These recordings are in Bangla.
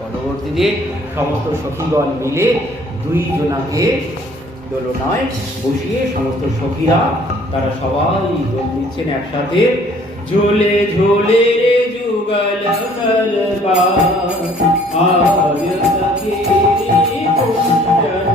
পরবর্তীতে সমস্ত সখীগণ মিলে দুইজনাকে দোলনায় বসিয়ে সমস্ত সখীরা তারা সবাই দোল দিচ্ছেন একসাথে। ঝোলে ঝোলে যুগল সলবা আজ সখী ঝোলে ঝোলে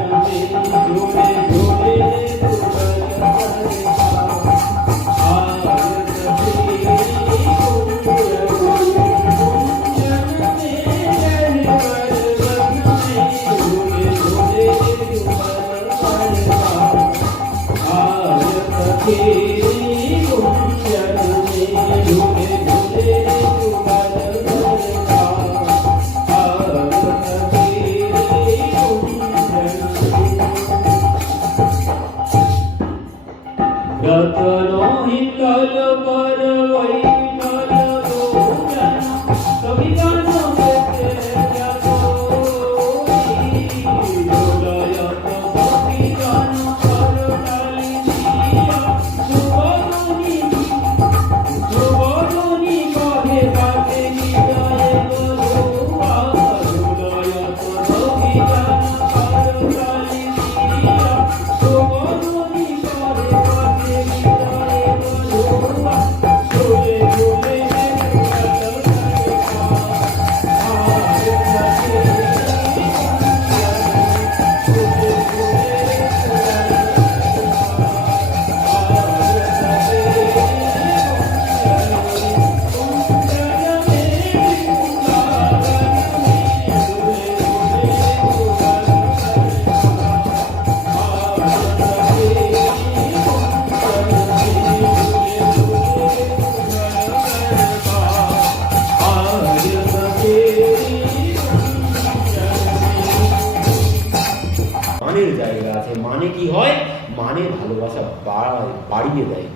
বাড়িয়ে দেয়,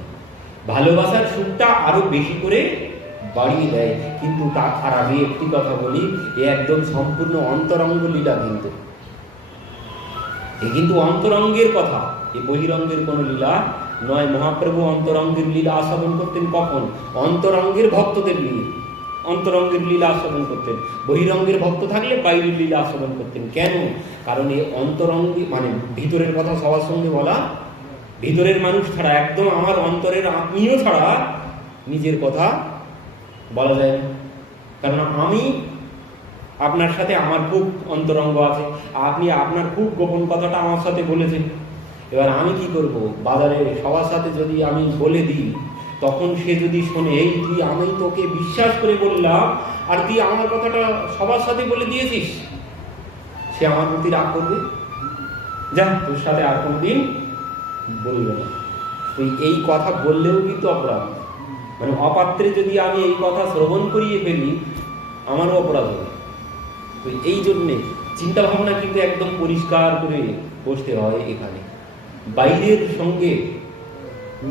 ভালোবাসার সুখটা আরো বেশি করে বাড়িয়ে দেয়। কিন্তু তার আগে একটি কথা বলি, এ একদম সম্পূর্ণ অন্তরঙ্গ লীলা, কিন্তু অন্তরঙ্গের কথা, এই বহিরঙ্গের কোন লীলা নয়। মহাপ্রভু অন্তরঙ্গের লীলা আস্বাদন করতেন কখন? অন্তরঙ্গের ভক্তদের নিয়ে অন্তরঙ্গের লীলা আস্বাদন করতেন। বহিরঙ্গের ভক্ত থাকলে বাইরের লীলা আস্বাদন করতেন। কেন? কারণ এই অন্তরঙ্গে মানে ভিতরের কথা সবার সঙ্গে বলা, ভিতরের মানুষ ছাড়া, একদম আমার অন্তরের আত্মীয় ছাড়া নিজের কথা বলা যায় না। কারণ আমি আপনার সাথে আমার খুব অন্তরঙ্গ আছে, আপনি আপনার খুব গোপন কথাটা আমার সাথে বলেছেন। এবার আমি কি করব? বাজারে সবার সাথে যদি আমি বলে দিই, তখন সে যদি শোনে, এই তুই, আমি তোকে বিশ্বাস করে বললাম আর তুই আমার কথাটা সবার সাথে বলে দিয়েছিস, সে আমার প্রতি রাগ করবে, যা তোর সাথে আর কোনোদিন বলবে না। তুই এই কথা বললেও কিন্তু অপরাধ, মানে অপাত্রে যদি আমি এই কথা শ্রবণ করিয়ে ফেলি আমারও অপরাধ হবে। তো এই জন্যে চিন্তা ভাবনা কিন্তু একদম পরিষ্কার করে বসতে হয়। এখানে বাইরের সঙ্গে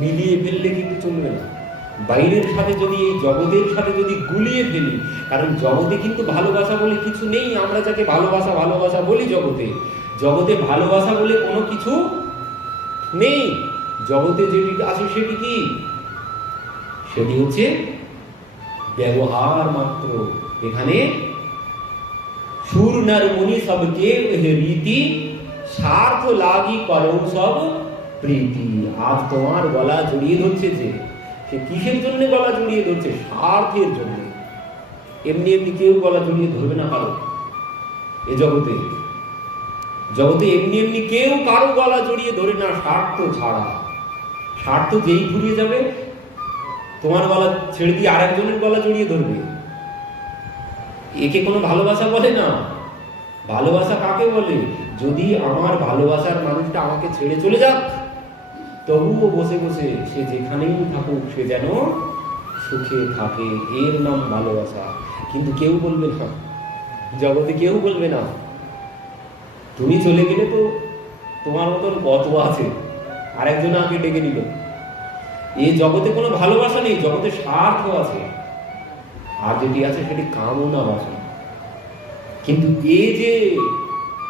মিলিয়ে ফেললে কিন্তু চলবে না। বাইরের সাথে যদি, এই জগতের সাথে যদি গুলিয়ে ফেলি, কারণ জগতে কিন্তু ভালোবাসা বলে কিছু নেই। আমরা যাকে ভালোবাসা ভালোবাসা বলি, জগতে ভালোবাসা বলে কোনো কিছু নেই। জগতে যেটি আছে সেটি কি? সেটি হচ্ছে ব্যবহার মাত্র। এখানে সুর নর মুনি সবকে রীতি, স্বার্থ লাগি করো সব প্রীতি। আজ তোমার গলা জড়িয়ে ধরছে যে, সে কিসের জন্য গলা জড়িয়ে ধরছে? স্বার্থের জন্য। এমনি এমনি কেউ গলা জড়িয়ে ধরবে না কারো। এ জগতে এমনি এমনি কেউ কারো গলা জড়িয়ে ধরে না, স্বার্থ ছাড়া। স্বার্থ যেই ফুরিয়ে যাবে, তোমার গলা ছেড়ে দিয়ে আর একজনের গলা জড়িয়ে ধরবে। একে কোনো ভালোবাসা বলে না। ভালোবাসা কাকে বলে? যদি আমার ভালোবাসার মানুষটা আমাকে ছেড়ে চলে যাক, তবুও বসে বসে সে যেখানেই থাকুক সে যেন সুখে থাকে, এর নাম ভালোবাসা। কিন্তু কেউ বলবে না, জগতে কেউ বলবে না। তুমি চলে গেলে তো তোমার মতন কত আছে, আরেকজন আগে ডেকে নিল। এই জগতে কোনো ভালোবাসা নেই, জগতে স্বার্থ আছে, আর যেটি আছে সেটি কামনা বাসনা। কিন্তু এই যে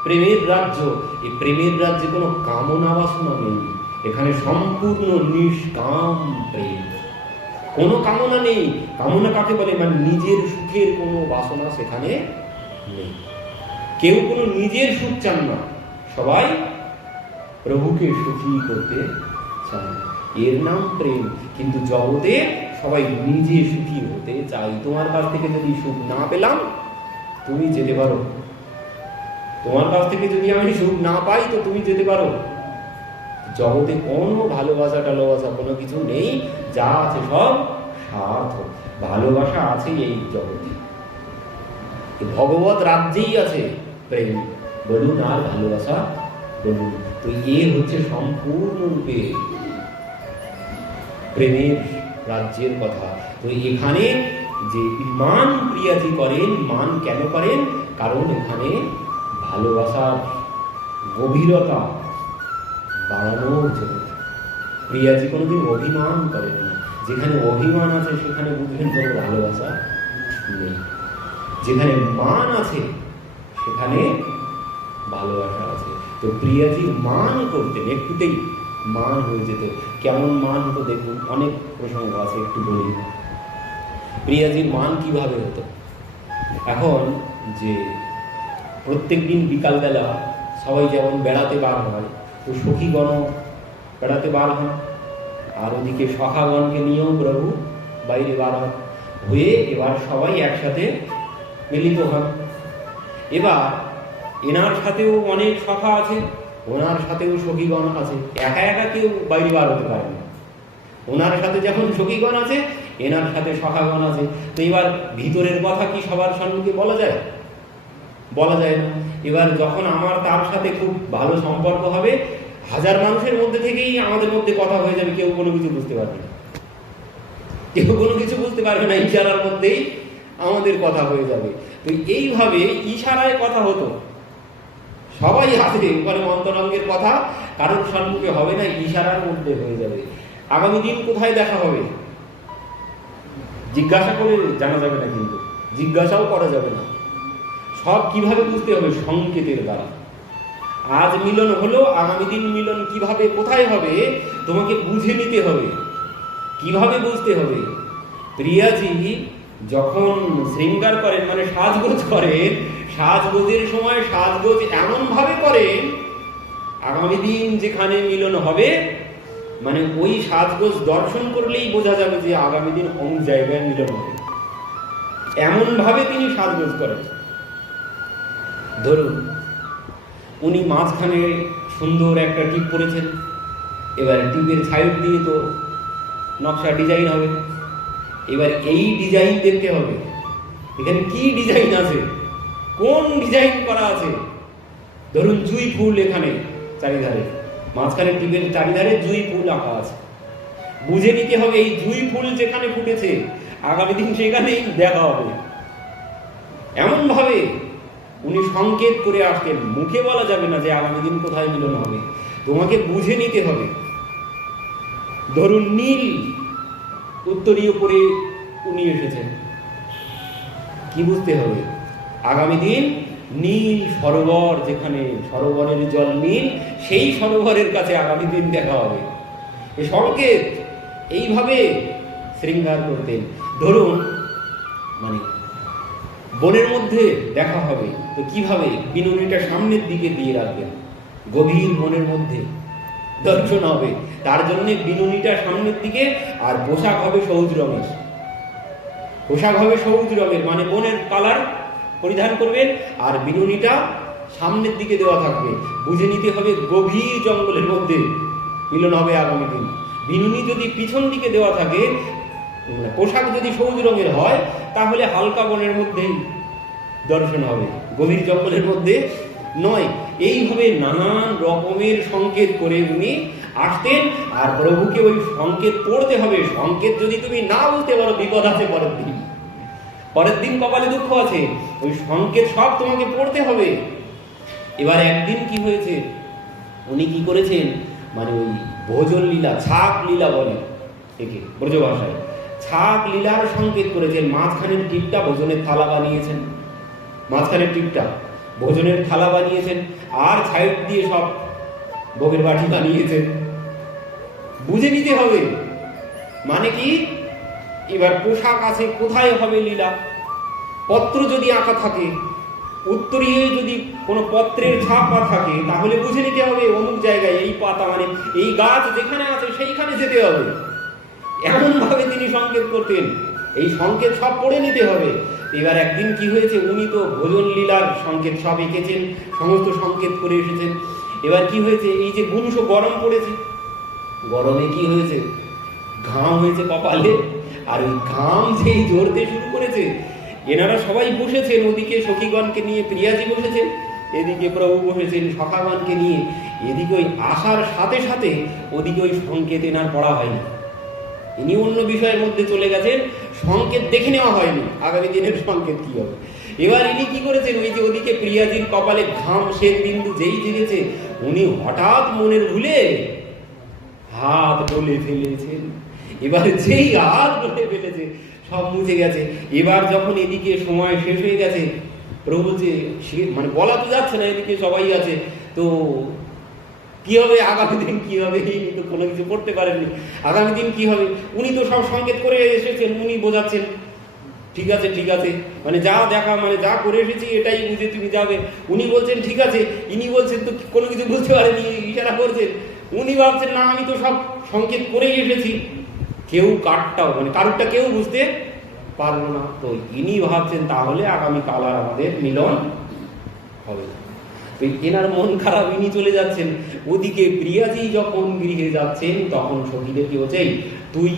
প্রেমের রাজ্য, এই প্রেমের রাজ্যে কোনো কামনা বাসনা নেই। এখানে সম্পূর্ণ নিষ্কাম প্রেম, কোনো কামনা নেই। কামনা কাকে বলে? মানে নিজের সুখের কোনো বাসনা সেখানে নেই। কেউ কোনো নিজের সুখ চান না, সবাই প্রভুকে সুখী করতে চান, এর নাম প্রেম। কিন্তু জগতে সবাই নিজে সুখী হতে চাই। তোমার কাছ থেকে যদি সুখ না পেলাম তুমি যেতে পারো, তোমার কাছ থেকে যদি আমি সুখ না পাই তো তুমি যেতে পারো। জগতে কোনো ভালোবাসা টালোবাসা কোনো কিছু নেই, যা আছে সব স্বার্থ। ভালোবাসা আছে এই জগতে, ভগবত রাজ্যেই আছে প্রেম বলুন আর ভালোবাসা বলুন। তো এ হচ্ছে সম্পূর্ণরূপে প্রেমের রাজ্যের কথা। তো এখানে যে মান প্রিয়াজি করেন, মান কেন করেন? কারণ এখানে ভালোবাসার গভীরতা বাড়ানোর জন্য। প্রিয়াজি কোনোদিন অভিমান করেন না। যেখানে অভিমান আছে সেখানে বুঝবেন কোনো ভালোবাসা নেই। যেখানে মান আছে সেখানে ভালোবাসা আছে। তো প্রিয়াজি মান করতেন, একটুতেই মান হয়ে যেত। কেমন মান হতো দেখুন, অনেক প্রসঙ্গ আছে, একটু বলি। প্রিয়াজির মান কিভাবে হতো? এখন যে প্রত্যেক দিন বিকালবেলা সবাই যেমন বেড়াতে বার হয়, তো সখীগণ বেড়াতে বার হন, আর ওদিকে সখাগণকে নিয়েও প্রভু বাইরে বার হন, হয়ে এবার সবাই একসাথে মিলিত হন। এবার এনার সাথেও অনেক সখা আছে, ওনার সাথেও সখীগণ আছে, একা একা কেউ বাইরে বার হতে পারে না। ওনার সাথে যখন সখীগণ আছে, এনার সাথে সখাগণ আছে, তো এবার ভিতরের কথা কি সবার সম্মুখে বলা যায়? বলা যায় না। এবার যখন আমার তার সাথে খুব ভালো সম্পর্ক হবে, হাজার মানুষের মধ্যে থেকেই আমাদের মধ্যে কথা হয়ে যাবে, কেউ কোনো কিছু বুঝতে পারবে না, কেউ কোনো কিছু বুঝতে পারবে না, ইশারার মধ্যেই আমাদের কথা হয়ে যাবে। তো এইভাবে ইশারায় কথা হতো, সবাই আসবে ওখানে অন্তরঙ্গের কথা কারোর সম্মুখে হবে না, ইশারার মধ্যে হয়ে যাবে। আগামী দিন কোথায় দেখা হবে জিজ্ঞাসা করে জানা যাবে না, কিন্তু জিজ্ঞাসাও করা যাবে না। সব কিভাবে বুঝতে হবে? সংকেতের দ্বারা। আজ মিলন হলো, আগামী দিন মিলন কিভাবে কোথায় হবে তোমাকে বুঝে নিতে হবে। কিভাবে বুঝতে হবে? প্রিয়াজি যখন শৃঙ্গার করেন, মানে সাজগোজ করেন, সাজগোজের সময় সাজগোজ এমন ভাবে করেন আগামী দিন যেখানে মিলন হবে, মানে ওই সাজগোজ দর্শন করলেই বোঝা যাবে যে আগামী দিন অমুক জায়গায় মিলন হবে, এমন ভাবে তিনি সাজগোজ করেন। ধরুন উনি মাঝখানে সুন্দর একটা টিপ করেছেন, এবার টিপের সাইড দিয়ে তো নকশা ডিজাইন হবে। এবার এই ডিজাইন দেখতে হবে, এখানে কি ডিজাইন আছে, কোন ডিজাইন করা আছে। ধরুন জুঁই ফুল এখানে চারিধারে, মাঝখানে টিপের চারিধারে জুঁই ফুল আঁকা আছে, বুঝে নিতে হবে এই জুঁই ফুল যেখানে ফুটেছে আগামী দিন সেখানেই দেখা হবে। এমন ভাবে উনি সংকেত করে আসতেন, মুখে বলা যাবে না যে আগামী দিন কোথায় মিলন হবে, তোমাকে বুঝে নিতে হবে। ধরুন নীল উত্তরীয় পরে উনি এসেছেন, কি বুঝতে হবে? আগামী দিন নীল সরোবর, যেখানে সরোবরের জল নীল, সেই সরোবরের কাছে আগামী দিন দেখা হবে। এই সংকেত এইভাবে শৃঙ্গার করতেন। ধরুন মানে বনের মধ্যে দেখা হবে, তো কিভাবে? বিনুনিটা সামনের দিকে দিয়ে রাখবেন, গভীর বনের মধ্যে দর্শন হবে, তার জন্য বিনুনিটা সামনের দিকে, আর পোশাক হবে সবুজ রঙের। পোশাক হবে সবুজ রঙের, মানে বনের কালার পরিধান করবেন, আর বিনুনিটা সামনের দিকে দেওয়া থাকবে। বুঝে নিতে হবে গভীর জঙ্গলের মধ্যে মিলন হবে আগামী দিন। বিনুনি যদি পিছন দিকে দেওয়া থাকে, পোশাক যদি সবুজ রঙের হয়, তাহলে হালকা বনের মধ্যেই দর্শন হবে, গভীর জঙ্গলের মধ্যে নয়। এইভাবে নানান রকমের সংকেত করে উনি আসতেন, আর প্রভুকে ওই সংকেত পড়তে হবে। সংকেত যদি তুমি না বুঝতে পারো, বিপদ আছে পরের দিন, পরের দিন কপালে দুঃখ আছে। ওই সংকেত সব তোমাকে পড়তে হবে। এবার একদিন কি হয়েছে, উনি কি করেছেন, মানে ওই ভোজন লীলা, ছাক লীলা বলে একে ব্রজ ভাষায়, ছাক লীলার সংকেত করেছেন। মাঝখানের টিপটা ভোজনের থালা বানিয়েছেন, মাঝখানের টিপটা ভোজনের থালা বানিয়েছেন, আর সাইড দিয়ে সব ভোগের বাটি বানিয়েছেন। বুঝে নিতে হবে মানে কি। এবার পোশাক আছে, কোথায় হবে লীলা, পত্র যদি আঁকা থাকে উত্তরীয় যদি কোনো পত্রের ছাপা থাকে তাহলে বুঝে নিতে হবে অমুক জায়গায় এই পাতা মানে এই গাছ যেখানে আছে সেইখানে যেতে হবে। এমন ভাবে তিনি সংকেত করতেন, এই সংকেত সব পড়ে নিতে হবে। এবার একদিন কি হয়েছে, উনি তো ভোজন লীলার সংকেত সব এঁকেছেন, সমস্ত সংকেত করে এসেছেন। এবার কি হয়েছে, এই যে গুণস গরম পড়েছে, গরমে কি হয়েছে, ঘাম হয়েছে কপালে, আর ওই ঘাম যেই ঝরতে শুরু করেছে, এনারা সবাই বসেছেন, ওদিকে সখীগণকে নিয়ে প্রিয়াজি বসেছেন, এদিকে প্রভু বসেছেন সখাগণকে নিয়ে। এদিকে ওই আসার সাথে সাথে ওদিকে ওই সংকেত এনার পড়া হয়নি, ইনি অন্য বিষয়ের মধ্যে চলে গেছেন, সংকেত দেখে নেওয়া হয়নি আগামী দিনের সংকেত কি হবে। এবার ইনি কি করেছেন, ওই যে ওদিকে প্রিয়াজির কপালে ঘাম শ্বেত বিন্দু যেই জেগেছে, উনি হঠাৎ মনের ভুলে হাত ডলে ফেলেছেন। এবার যেই হাত ডলে ফেলেছে সব মুছে গেছে। এবার যখন এদিকে সময় শেষ হয়ে গেছে, প্রভু বলছে মানে বলা তো যাচ্ছে না, এদিকে সবাই আছে, তো কি হবে আগামী দিন কি হবে, ইনি তো কোনো কিছু করতে পারেননি, আগামী দিন কি হবে। উনি তো সব সংকেত করে এসেছেন, উনি বোঝাচ্ছেন ঠিক আছে ঠিক আছে, মানে যা দেখা মানে যা করে এসেছি এটাই বুঝে তুমি যাবে। উনি বলছেন ঠিক আছে, ইনি বলছেন তো কোনো কিছু বুঝতে পারেনি, ইশারা করছেন। উনি ভাবছেন না আমি তো সব সংকেত করেই এসেছি। কেউ কারটাও মানে কারুরটা কেউ বুঝতে পারলো না। তো ইনি ভাবছেন তাহলে আগামীকাল আর আমাদের মিলন হবে না। তো এনার মন খারাপ, ইনি চলে যাচ্ছেন। ওদিকে প্রিয়াজি যখন গৃহে যাচ্ছেন তখন সখীদের কি হচ্ছে, তুই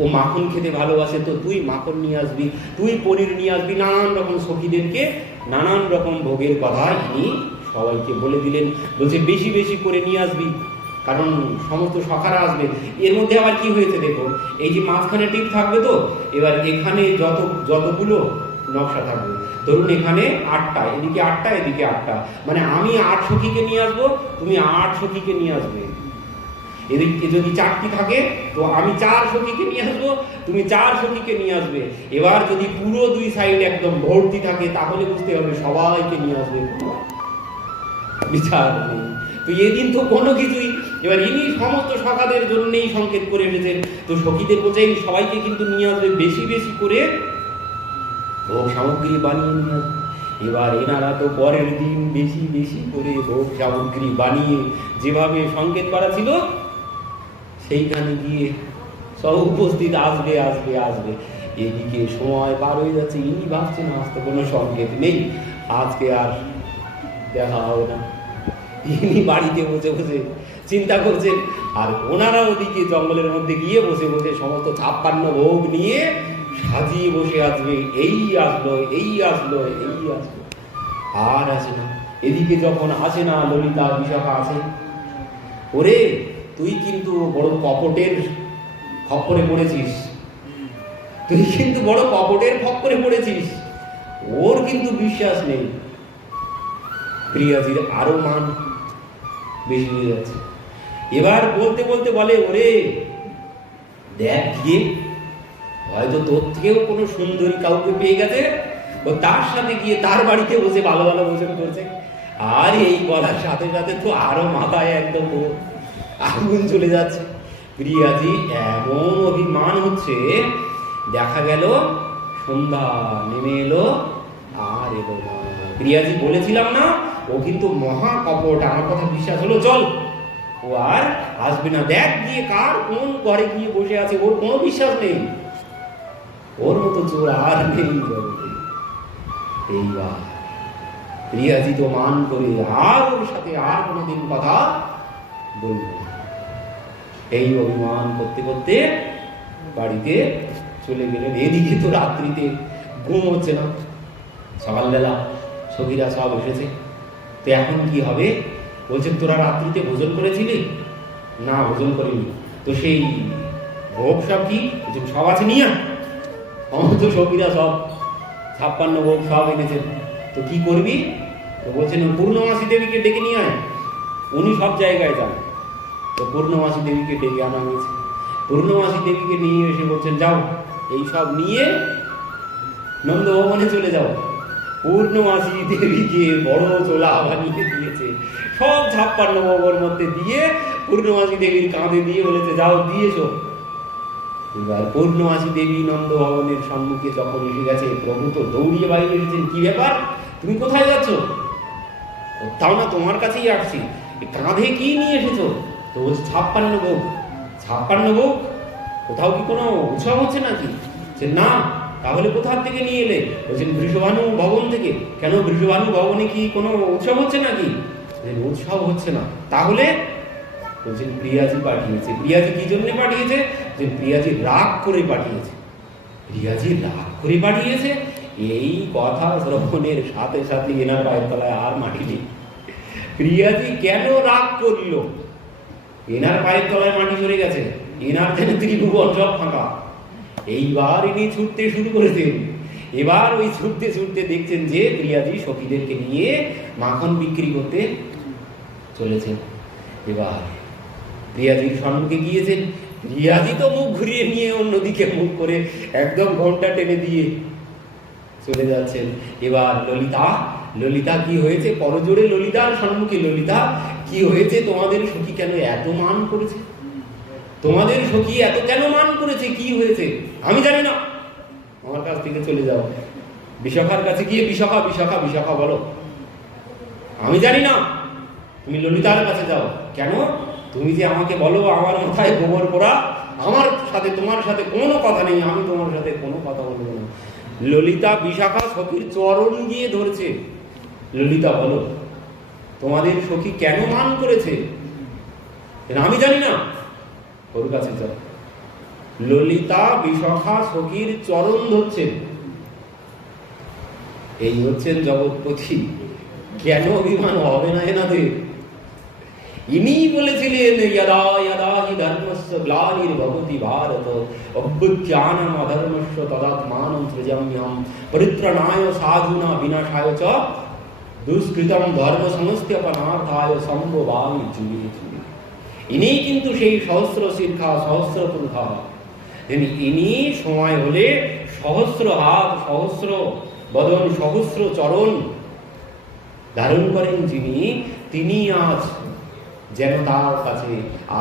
ও মাখন খেতে ভালোবাসে তো তুই মাখন নিয়ে আসবি, তুই পনির নিয়ে আসবি, নানান রকম সখীদেরকে নানান রকম ভোগের কথা ইনি সবাইকে বলে দিলেন। বলছে বেশি বেশি করে নিয়ে আসবি, কারণ সমস্ত সখারা আসবে। এর মধ্যে আবার কি হয়েছে দেখুন, এই যে মাঝখানে টিপ থাকবে, তো এবার এখানে যতগুলো নকশা থাকবে, ধরুন এখানে 8টা, এদিকে 8টা, এদিকে 8টা, মানে আমি 8 সখীকে নিয়ে আসবো, তুমি 8 সখীকে নিয়ে আসবে। এদিকে যদি 4টি থাকে তো আমি 4 সখীকে নিয়ে আসবো, তুমি 4 সখীকে নিয়ে আসবে। এবার যদি পুরো 2 সাইড একদম ভর্তি থাকে তাহলে বুঝতে হবে সবাইকে নিয়ে আসবে, বিচার নেই। তো এদিন তো কোনো কিছুই, এবার ইনি সমস্ত সখাদের জন্যই সংকেত করে এসেছেন। তো সখীদের বলছে সবাইকে কিন্তু নিয়ে আসবে, বেশি বেশি করে ভোগ সামগ্রী বানিয়ে নিয়ে আসবে। এবার এনারা তো পরের দিন বেশি বেশি করে ভোগ সামগ্রী বানিয়ে যেভাবে সংকেত করা ছিল সেইখানে গিয়ে সব উপস্থিত আসবে আসবে আসবে। এদিকে সময় পার হয়ে যাচ্ছে, ইনি ভাবছেন আজ তো কোনো সংকেত নেই, আজকে আর দেখা হবে না। ইনি বাড়িতে বসে বসে চিন্তা করছেন, আর ওনারা ওদিকে জঙ্গলের মধ্যে গিয়ে বসে বসে সমস্ত 56 ভোগ নিয়ে সাজিয়ে বসে আসবে, এই আসলো এই আসলো এই আসলো, আর আসে না। এদিকে যখন আসে না, ললিতা বিশাখা আছে, ওরে তুই কিন্তু বড় কপটের খপ্পরে পড়েছিস, তুই কিন্তু বড় কপটের খপ্পরে পড়েছিস, ওর কিন্তু বিশ্বাস নেই। প্রিয়াজির আরো মান বেশি হয়ে যাচ্ছে। এবার বলতে বলতে বলে, ওরে দেখ গিয়ে হয়তো তোর থেকেও কোনো সুন্দরী কাউকে পেয়ে গেছে, ও তার সাথে গিয়ে তার বাড়িতে বসে ভালো ভালো ভোজন করছে। আর এই বলার সাথে সাথে তো আরো মাথায় একদম আগুন চলে যাচ্ছে। প্রিয়াজি এমন অভিমান হচ্ছে, দেখা গেল সন্ধ্যা নেমে এলো আর এলো না। প্রিয়াজি বলেছিলাম না ও কিন্তু মহা কপট, আমার কথা বিশ্বাস হলো, চল ও আর আসবে না, দেখ গিয়ে কার কোন ঘরে গিয়ে বসে আছে, ওর কোনো বিশ্বাস নেই, ওর মতো চোর আর নেই জগতে। এইবার প্রিয়াজি তো মান করে আর ওর সাথে আর কোনোদিন কথা বলব না। এই অভিমান করতে করতে বাড়িতে চলে গেলেন। এদিকে তো রাত্রিতে ঘুম হচ্ছে না, সকালবেলা সখীরা সব এসেছে, তো এখন কি হবে? বলছেন তোরা রাত্রিতে ভোজন করেছিলি? না ভোজন করিনি। তো সেই ভোগ সব কি? সব আছে নিয়ে সমস্ত সখীরা সব 56 ভোগ সব এনেছেন। তো কি করবি? তো বলছেন পূর্ণমাসী দেবীকে ডেকে নিয়ে আয়, উনি সব জায়গায় যান। তো পূর্ণমাসী দেবীকে ডেকে আনা হয়েছে। পূর্ণমাসী দেবীকে নিয়ে এসে বলছেন যাও এই সব নিয়ে নন্দভবনে চলে যাও। পূর্ণমাসী দেবীকে বড় চোলা বানিয়ে দিয়েছে, সব 56 ভোগের মধ্যে দিয়ে পূর্ণমাসী দেবীর কাঁধে দিয়ে বলেছে যাও দিয়েছো। এবার পূর্ণমাসী দেবী নন্দভবনের সম্মুখে যখন এসে গেছে, প্রভু তো দৌড়িয়ে বাইরে এসেছেন। কি ব্যাপার? তুমি কোথায় যাচ্ছ? তাও না, তোমার কাছেই আসছি। কাঁধে কি নিয়ে এসেছো? তো বলছে 56 ভোগ। 56 ভোগ? কোথাও কি কোনো উৎসব হচ্ছে নাকি? যে না। তাহলে কোথার থেকে নিয়ে এলে? বলছেন বৃষভানু ভবন থেকে। কেন, বৃষভানু ভবনে কি কোনো উৎসব হচ্ছে নাকি? উৎসব হচ্ছে না। তাহলে বলছেন প্রিয়াজি পাঠিয়েছে। প্রিয়াজি কি জন্য পাঠিয়েছে? যে প্রিয়াজি রাগ করে পাঠিয়েছে। প্রিয়াজি রাগ করে পাঠিয়েছে। এই কথা শ্রবণের সাথে সাথে এনার পায়ের তলায় আর মাটি নেই। প্রিয়াজি কেন রাগ করল? এনার পায়ের তলায় মাটি সরে গেছে। এনার যেন ত্রিভুবন সব ফাঁকা। এইবার ইনি ছুটতে শুরু করেছেন। এবার ওই ছুটতে ছুটতে দেখছেন যে প্রিয়াজি সখীদেরকে নিয়ে মাখন বিক্রি করতে চলেছেন। এবার প্রিয়াজির সম্মুখে গিয়েছেন। প্রিয়াজি তো মুখ ঘুরিয়ে নিয়ে অন্যদিকে মুখ করে একদম ঘন্টা টেনে দিয়ে চলে যাচ্ছেন। এবার ললিতা, ললিতা কি হয়েছে? করজোড়ে ললিতার সম্মুখে, ললিতা কি হয়েছে? তোমাদের সখী কেন এত মান করেছে? তোমাদের সখী এত কেন মান করেছে? কি হয়েছে? আমি জানি না। আমার কাছ থেকে চলে যাও। বিশাখার কাছে গিয়ে বিশাখা বিশাখা বিশাখা বলো, আমি জানি না। তুমি ললিতার কাছে যাও। কেন? তুমি যে আমাকে বলো আমার মাথায় গোবর পোড়া, আমার সাথে তোমার সাথে কোনো কথা নেই, আমি তোমার সাথে কোনো কথা বলবো না। ললিতা বিশাখা সখীর চরণ গিয়ে ধরছে। ললিতা বলো, তোমাদের সখী কেন মান করেছে? আমি জানি না। ওর কাছে যাও। ললিতা বিশাখা সখীর চরণ ধরছেন। এই হচ্ছেন জগৎপতি। কেন অভিমান হবে না এনাদের? ইনি বলেছিলেন যদা যদা হি ধর্মস্য গ্লানির্ভবতি ভারত অভ্যুত্থানম অধর্মস্য তদাত্মানম সৃজাম্যহম পরিত্রাণায় সাধুনা বিনাশায় চ দুষ্কৃতম ধর্ম সংস্থাপনার্থায় সম্ভবামি যুগে যুগে। ইনি কিন্তু সেই সহস্র শিক্ষা সহস্র পুরুষা। ইনি সময় হলে সহস্র হাত, সহস্র বদন, সহস্র চরণ ধারণ করেন যিনি, তিনি আজ যেন তার কাছে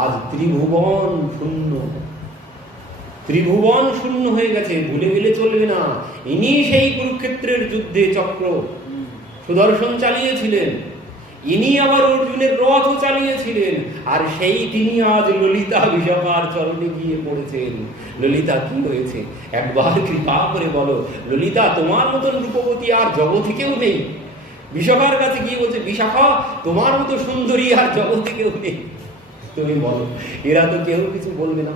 আজ ত্রিভুবন শূন্য। ত্রিভুবন শূন্য হয়ে গেছে, ভুলে গেলে চলবে না। ইনি সেই কুরুক্ষেত্রের যুদ্ধে চক্র সুদর্শন চালিয়েছিলেন। ইনি আবার অর্জুনের রথও চালিয়েছিলেন। আর সেই তিনি আজ ললিতা বিশাখার চরণে গিয়ে পড়েছেন। ললিতা কি হয়েছে? একবার কৃপা করে বলো। ললিতা, তোমার মতন রূপবতী আর জগতে কেউ নেই। বিশাখার কাছে গিয়ে বলছে, বিশাখা তোমার মতো সুন্দরী আর জগতে কেউ নেই, তুমি বলো। এরা তো কেউ কিছু বলবে না।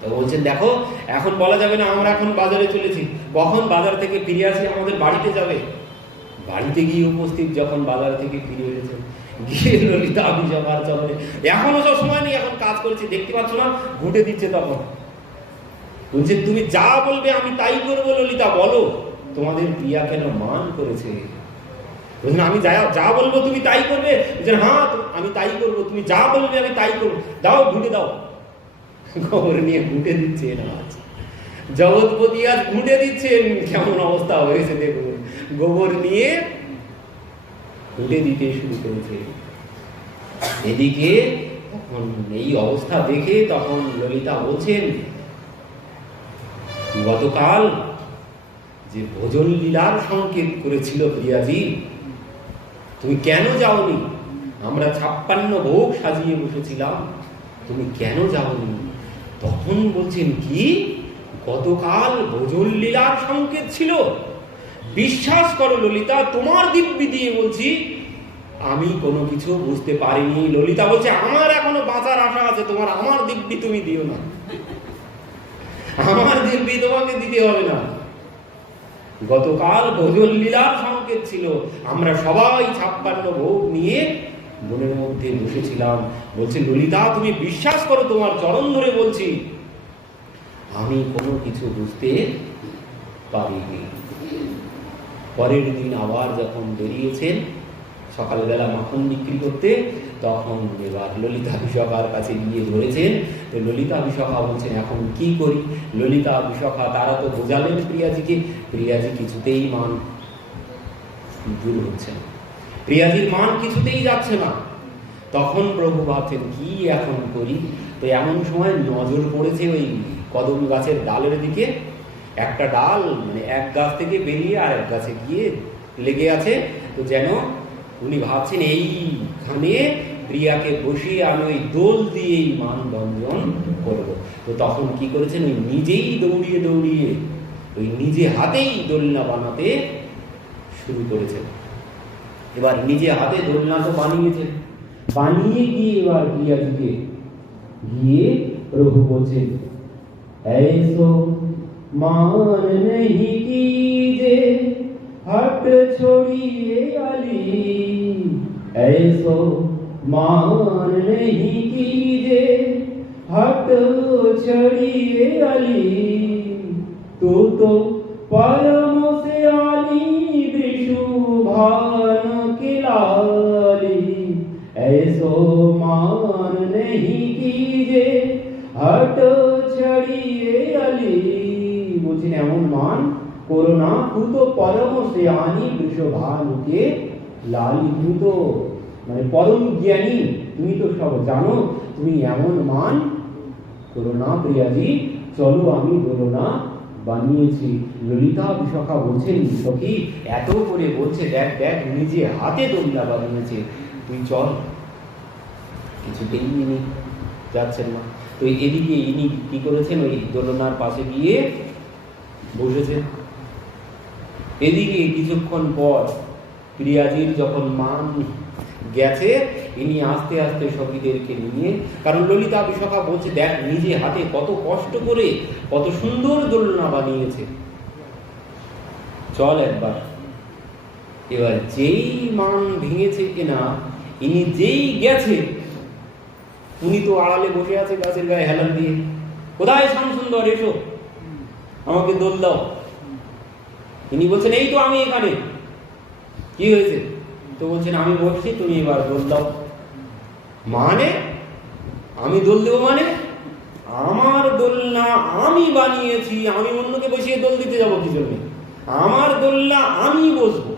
তো বলছেন দেখো, এখন বলা যাবে না, আমরা এখন বাজারে চলেছি, কখন বাজার থেকে ফিরে আসি আমাদের বাড়িতে যাবে। বাড়িতে গিয়ে উপস্থিত যখন বাজার থেকে ফিরে এসেছেন, গিয়ে ললিতা বিশাখার চরণে, এখনো সব সময় নেই, এখন কাজ করছি, দেখতে পাচ্ছ না, ঘুটে দিচ্ছে। তখন বলছেন তুমি যা বলবে আমি তাই করবো। ললিতা বলো, তোমাদের প্রিয়া কেন মান করেছে? বলছেন আমি যা বলবো তুমি তাই করবে? বলছেন হ্যাঁ আমি তাই করবো, তুমি যা বলবে আমি তাই করবো। দাও, ঘুটে দাও। গোবর নিয়ে ঘুটে দিচ্ছে না। জগৎপতি আজ ঘুটে দিচ্ছেন। কেমন অবস্থা হয়েছে দেখুন। গোবর নিয়ে ঘুটে দিতে শুরু করেছে। এদিকে তখন এই অবস্থা দেখে তখন ললিতা বলছেন, গতকাল যে ভোজন লীলার সংকেত করেছিল প্রিয়াজি, তুমি কেন যাওনি? আমরা 56 ভোগ সাজিয়ে বসেছিলাম, তুমি কেন যাওনি? তখন বলছেন কি, গতকাল ভোজন লীলার সংকেত ছিল? বিশ্বাস করো ললিতা, তোমার দিব্যি দিয়ে বলছি আমি কোনো কিছু বুঝতে পারিনি। ললিতা বলছে আমার এখনো বাঁচার আশা আছে, তোমার আমার দিব্যি তুমি দিও না, আমার দিব্যি তোমাকে দিতে হবে না। গতকাল ভোজন লীলার সংকেত ছিল, আমরা সবাই 56 ভোগ নিয়ে মনের মধ্যে বসেছিলাম। বলছে ললিতা তুমি বিশ্বাস করো, তোমার চরণ ধরে বলছি আমি কোনো কিছু বুঝতে পারিনি। পরের দিন আবার যখন বেরিয়েছেন সকালবেলা মাখন বিক্রি করতে, তখন এবার ললিতা বিশাখার কাছে গিয়ে ধরেছেন। তো ললিতা বিশাখা বলছেন এখন কি করি? ললিতা বিশাখা তারা তো বোঝালেন প্রিয়াজিকে, প্রিয়াজি কিছুতেই মান দূর হচ্ছে না, প্রিয়াজির মান কিছুতেই যাচ্ছে না। তখন প্রভু ভাবছেন কি এখন করি। তো এমন সময় নজর পড়েছে ওই কদম গাছের ডালের দিকে। একটা ডাল মানে এক গাছ থেকে বেরিয়ে আর এক গাছে গিয়ে লেগে আছে। তো যেন উনি ভাবছেন এইখানে প্রিয়াকে বসিয়ে আমি ওই দোল দিয়েই মানভঞ্জন করব। তো তখন কি করেছেন, ওই নিজেই দৌড়িয়ে দৌড়িয়ে ওই নিজে হাতেই দোলনা বানাতে শুরু করেছেন। এবার নিজে হাতে দোলনা তো বানিয়েছেন, বানিয়ে গিয়ে এবার প্রিয়াজিকে গিয়ে প্রভু বলছেন, ऐसो मान नहीं कीजे हट छोड़िए अली, ऐसो मान नहीं कीजे हट छोड़िए अली, तू तो परम से आली विशुभान की लाली, ऐसो मान नहीं कीजे हट छड़िए अली। বলছেন এমন মান করো না, তু তো পরম শ্রেয়ানি বৃষভানুকে লালি, তুমি তো মানে পরম জ্ঞানী, তুমি তো সব জানো, তুমি এমন মান করো না প্রিয়াজি, চলো আমি দোলনা বানিয়েছি। ললিতা বিশাখা বলছেন, সখী এত করে বলছে, দেখ দেখ নিজে হাতে দোলনা বানিয়েছে, তুই চল। কিছুতেই ইনি যাচ্ছেন না। তো এদিকে ইনি কি করেছেন, ওই দোলনার পাশে গিয়ে বসেছেন। এদিকে কিছুক্ষণ পর প্রিয়াজির যখন মান গেছে, ইনি আস্তে আস্তে সখীদেরকে নিয়ে, কারণ ললিতা বিশাখা বলছে, দেখ নিজে হাতে কত কষ্ট করে কত সুন্দর দোলনা বানিয়েছে, চল একবার। এবার যেই মান ভেঙেছে কিনা, ইনি যেই গেছে, উনি তো আড়ালে বসে আছে গাছের গায়ে হেলান দিয়ে, কোথায় শ্যামসুন্দর এসো আমাকে দোল দাও। ইনি বলছেন, এই তো আমি এখানে, কি হয়েছে? তো বলছেন, আমি বসছি, তুমি এবার দোল দাও। মানে আমি দোল দেবো মানে? আমার দোলনা আমি বানিয়েছি, আমি অন্যকে বসিয়ে দোল দিতে যাবো কি জন্য? আমার দোলনা আমি বসবো,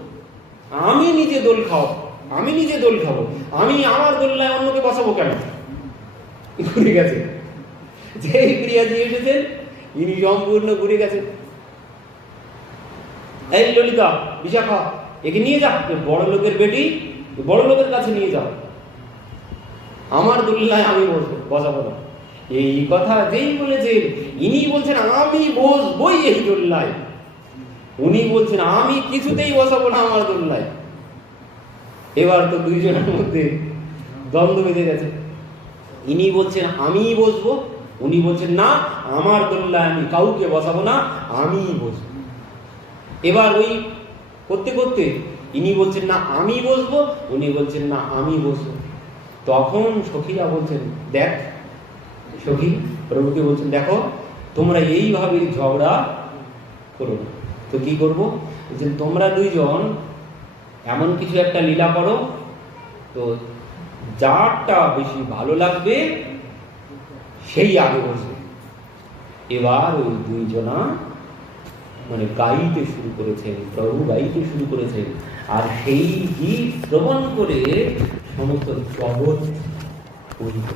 আমি নিজে দোল খাওয়াবো, আমি নিজে দোল খাবো, আমি আমার দোলনায় অন্যকে বসাবো কেন? ঘুরে গেছে। যেই প্রিয়াজি এসেছেন, ইনি সম্পূর্ণ ঘুরে গেছেন। এই ললিতা বিশাখা, একে নিয়ে যা, বড় লোকের বেটি, বড় লোকের কাছে নিয়ে যাও, আমার দোলনায় আমি বসাবো না। এই কথা যেই বলেছেন, ইনি বলছেন আমি বসবই এই দোলনায়, উনি বলছেন আমি কিছুতেই বসাবো না আমার দোলনায়। এবার তো দুইজনের মধ্যে দ্বন্দ্ব বেঁধে গেছে। ইনি বলছেন আমি বসবো, উনি বলছেন না, আমার দোলনায় আমি কাউকে বসাবো না, আমি বসবো। এবার ওই করতে করতে ইনি বলছেন না আমি বসবো, উনি বলছেন না আমি বসবো। তখন সখীরা বলছেন, দেখ সখী, প্রভুকে বলছেন, দেখো তোমরা এইভাবে ঝগড়া করো না, তো কি করবো? বলছেন তোমরা দুইজন এমন কিছু একটা লীলা করো, তো যারটা বেশি ভালো লাগবে সেই আগে বসবে। এবার ওই দুইজনা মানে গাইতে শুরু করেছেন, প্রভু গাইতে শুরু করেছেন, আর সেই গীত শ্রবণ করে সমস্ত জগৎ মোহিত,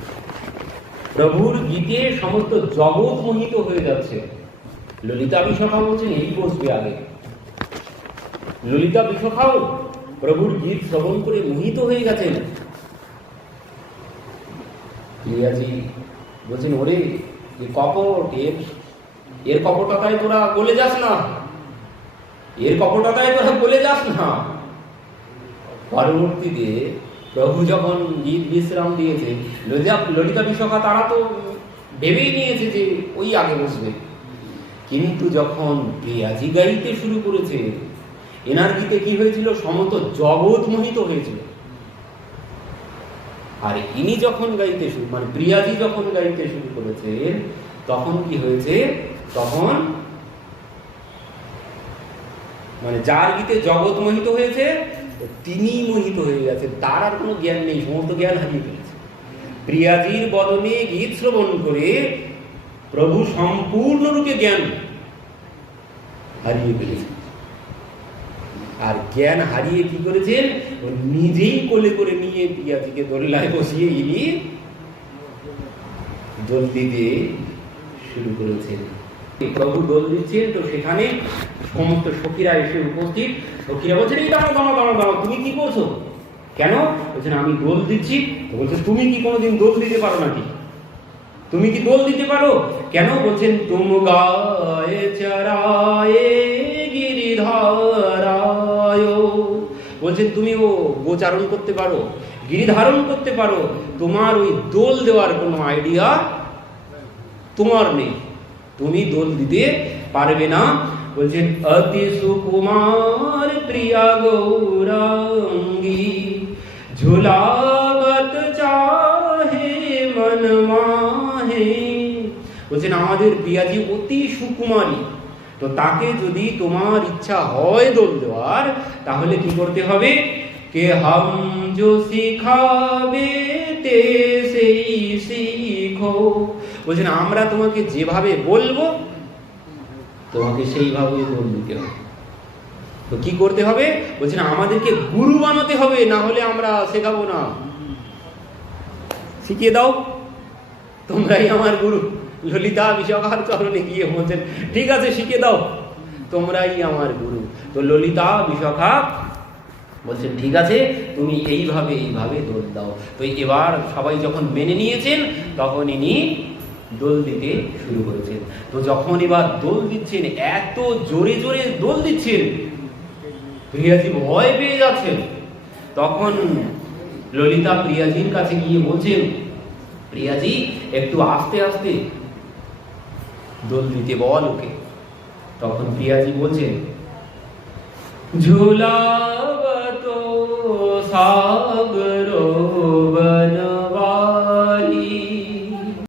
প্রভুর গীতে সমস্ত জগৎ মোহিত হয়ে যাচ্ছে। ললিতা বিশাখা বলছেন এই বসবে আগে। ললিতা বিশাখাও প্রভুর গীত শ্রবণ করে মোহিত হয়ে গেছেন। প্রিয়াজি বলছেন, ওরে এ কপট, এর কপটতায় তোরা গলে যাস না, এর কপটতায় তোরা গলে যাস না। পরবর্তীতে প্রভু যখন গীত বিশ্রাম দিয়েছে, ললিতা বিশাখা তারা তো ভেবেই নিয়েছে যে ওই আগে বসবে, কিন্তু যখন প্রিয়াজি গাইতে শুরু করেছে, এনার গীতে কি হয়েছিল, সমস্ত জগৎ মোহিত হয়েছিল। আর ইনি যখন গাইতে শুরু, মানে প্রিয়াজি যখন গাইতে শুরু করেছে, তখন কি হয়েছে, তখন মানে যার গীতে জগৎ মোহিত হয়েছে তিনি মোহিত হয়ে গেছে, তার আর কোনো জ্ঞান নেই, সমস্ত জ্ঞান হারিয়ে ফেলেছে। প্রিয়াজির বদনে গীত শ্রবণ করে প্রভু সম্পূর্ণরূপে জ্ঞান হারিয়ে ফেলেছে। আর জ্ঞান হারিয়ে কি করেছেন, নিজেই কোলে করে নিয়ে প্রিয়াজিকে দোলনায় বসিয়ে ইনি দোল দিতে শুরু করেছেন। প্রভু দোল দিচ্ছেন, তো সেখানে সমস্ত সখীরা এসে উপস্থিত। সখীরা বলছেন, এই দাঁড়াও দাঁড়াও দাঁড়াও দাঁড়াও, তুমি কি করছো? কেন? বলছেন আমি দোল দিচ্ছি। তো বলছে তুমি কি কোনোদিন দোল দিতে পারো নাকি? তুমি কি দোল দিতে পারো? কেন? বলছেন তুম গায়ে চরায়ে গিরিধারায়, বলছেন তুমি ও গোচারণ করতে পারো, গিরিধারণ করতে পারো, তোমার ওই দোল দেওয়ার কোনো আইডিয়া তোমার নেই, তুমি দোল দিতে পারবে না। বলছেন অতি সুকুমার প্রিয়া গৌরাঙ্গী ঝুলাগত চাহে মন মাহে। বলছেন আমাদের প্রিয়াজি অতি সুকুমারী, তো তাকে যদি তোমার ইচ্ছা হয় দোল দেওয়ার, তাহলে কি করতে হবে? কে হাম জো শিখাবে তে সেই শিখো। বলছেন আমরা তোমাকে যেভাবে বলবো তোমাকে সেইভাবেই দোল দিতে হবে। তো কি করতে হবে? বলছেন আমাদেরকে গুরু বানাতে হবে, না হলে আমরা শেখাবো না। শিখিয়ে দাও, তোমরাই আমার গুরু। ললিতা বিশাখার চরণে গিয়ে বলছেন ঠিক আছে শিখিয়ে দাও, তোমরাই আমার গুরু। তো ললিতা বিশাখা বলছেন ঠিক আছে তুমি এইভাবে এইভাবে দোল দাও। তো এবার সবাই যখন মেনে নিয়েছেন, তখন ইনি দোল দিতে শুরু করেছেন। তো যখন এবার দোল দিচ্ছেন, এত জোরে জোরে দোল দিচ্ছেন, প্রিয়াজি ভয় পেয়ে যাচ্ছেন। তখন ললিতা প্রিয়াজির কাছে গিয়ে বলছেন, প্রিয়াজি একটু আস্তে আস্তে দোল দিতে বল ওকে। তখন প্রিয়াজি বলছেন, ঝুলাবতো সাগর